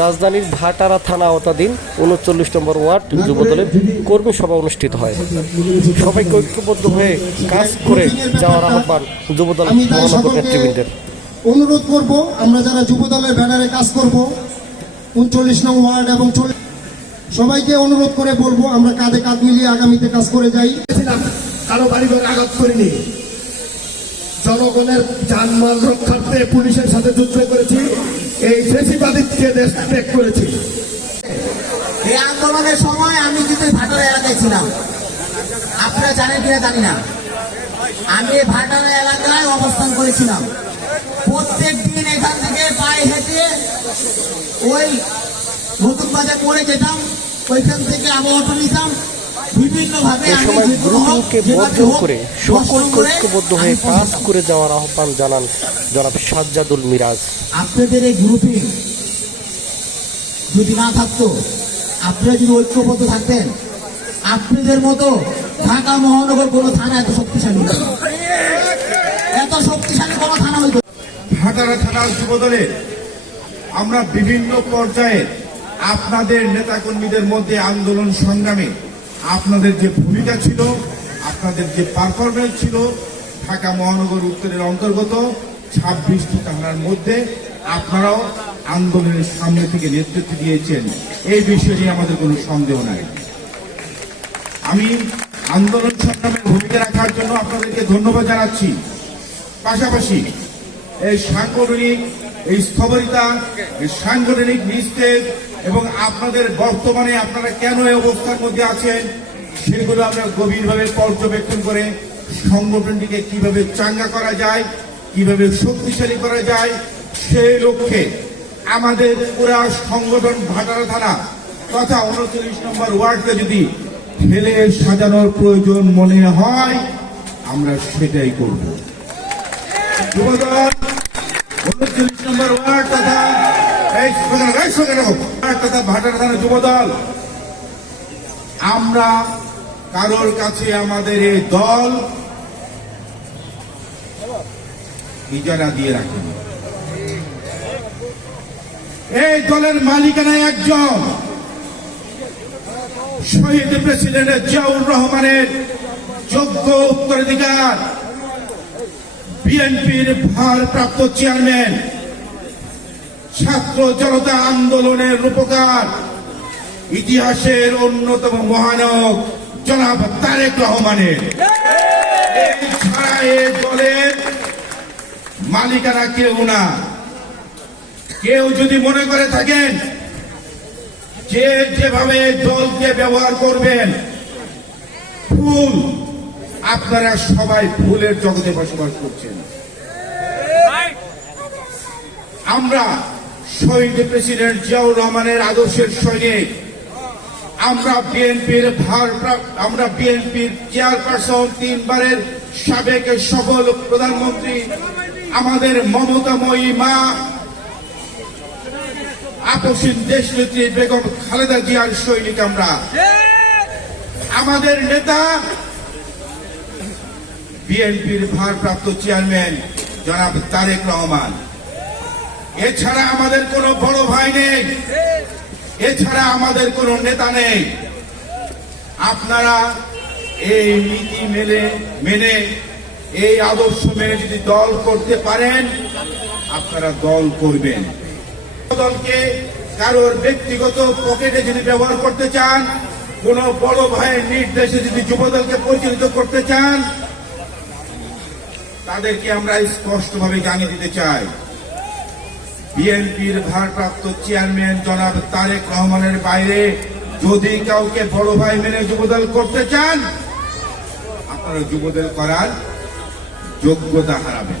রাজধানীর ভাটারা থানা আওতাধীন ৩৯ নম্বর ওয়ার্ড যুবদলের কর্মী সভা অনুষ্ঠিত হয়। সবাইকে ঐক্যবদ্ধ হয়ে কাজ করে যাওয়ার আহ্বান যুবদল মহানগর নেতৃবৃন্দের। অনুরোধ করব, আমরা যারা যুবদলের ব্যানারে কাজ করব ৩৯ নং ওয়ার্ড এবং সবাইকে অনুরোধ করে বলবো আমরা কাঁধে কাঁধ মিলিয়ে আগামীতে কাজ করে যাই। কারো বাড়িঘর আঘাত করিনি, জনগণের জানমাল রক্ষার্থে পুলিশের সাথে যুদ্ধ করেছি, এই ফেসিবাদীকে দেশ ত্যাগ করেছি। এই আন্দোলনের সময় আমি কিন্তু ভাটারা এলাকায় ছিলাম, আপনারা জানেন কিনা জানি না। আমি ভাটারা এলাকায় অবস্থান করেছিলাম। প্রত্যেক দিন এখান থেকে পায়ে হেঁটে ওই নতুন বাজার করে যেতাম, ওইখান থেকে আবার অটো নিতাম। এ সময় গ্রুপিংকে বর্জন করে সকলকে ঐক্যবদ্ধ হয়ে কাজ করে যাওয়ার আহ্বান জানান জনাব সাজ্জাদুল মিরাজ। আপনাদের এই গ্রুপিং যদি না থাকতো, আপনারা যদি ঐক্যবদ্ধ থাকতেন, আপনাদের মতো ঢাকা মহানগর কোনো থানা এত শক্তিশালী কোনো থানা হইতো। ভাটারা থানার যুবদলে আমরা বিভিন্ন পর্যায়ে আপনাদের নেতাকর্মীদের মধ্যে আন্দোলন সংগ্রামে আপনাদের যে ভূমিকা ছিল, আপনাদের যে পারফরমেন্স ছিল, ঢাকা মহানগর উত্তরের অন্তর্গত 26টি থানার মধ্যে আপনারাও আন্দোলনের সামনে থেকে নেতৃত্ব দিয়েছেন, এই বিষয়ে নিয়ে আমাদের কোনো সন্দেহ নাই। আমি আন্দোলন সংগ্রামের ভূমিকা রাখার জন্য আপনাদেরকে ধন্যবাদ জানাচ্ছি। পাশাপাশি এই সাংগঠনিক এই স্থবিরতা, এই সাংগঠনিক নিস্তেজ এবং আপনাদের বর্তমানে আপনারা কেন এই অবস্থার মধ্যে আছেন সেগুলো আমরা গভীরভাবে পর্যবেক্ষণ করে সংগঠনটিকে কিভাবে চাঙ্গা করা যায়, কিভাবে শক্তিশালী করা যায়, সেই লক্ষ্যে আমাদের পুরা সংগঠন ভাটারা থানা তথা ৩৯ নম্বর ওয়ার্ডকে যদি ঢেলে সাজানোর প্রয়োজন মনে হয় আমরা সেটাই করব। যুবদল ৩৯ নম্বর ওয়ার্ড তথা ভাটারা থানা যুবদল, আমরা কারোর কাছে আমাদের এই দল ইজারা দিয়ে রাখেন। এই দলের মালিকানা একজন শহীদ প্রেসিডেন্ট জিয়াউর রহমানের যোগ্য উত্তরাধিকার, বিএনপির ভারপ্রাপ্ত চেয়ারম্যান, ছাত্র জনতা আন্দোলনের রূপকার, ইতিহাসের অন্যতম মহানায়ক জনাব তারেক রহমানের। এছাড়া এই দলের মালিকানা কেউ না। কেউ যদি মনে করে থাকেন যে যেভাবে দলকে ব্যবহার করবেন ভুল, আপনারা সবাই ভুলের জগতে বসবাস করছেন। আমরা শহীদ প্রেসিডেন্ট জিয়াউর রহমানের আদর্শের সৈনিক, আমরা বিএনপির চেয়ারপারসন, 3 বারের সাবেক সফল প্রধানমন্ত্রী, আমাদের মমতাময়ী মা আপসীন দেশনেত্রী বেগম খালেদা জিয়ার সৈনিক আমরা। আমাদের নেতা বিএনপির ভারপ্রাপ্ত চেয়ারম্যান জনাব তারেক রহমান। এছাড়া আমাদের কোনো বড় ভাই নেই, এছাড়া আমাদের কোনো নেতা নেই। আপনারা এই নীতি মেনে এই আদর্শ মেনে যদি দল করতে পারেন, আপনারা দল করবেন। দলকে কারোর ব্যক্তিগত পকেটে যদি ব্যবহার করতে চান, কোন বড় ভাইয়ের নির্দেশে যদি যুবদলকে পরিচালিত করতে চান, তাদেরকে আমরা স্পষ্টভাবে জানিয়ে দিতে চাই, বিএনপির ভারপ্রাপ্ত চেয়ারম্যান জনাব তারেক রহমানের বাইরে যদি কাউকে বড় ভাই মেনে যুবদল করতে চান, আপনারা যুবদল করার যোগ্যতা হারাবেন।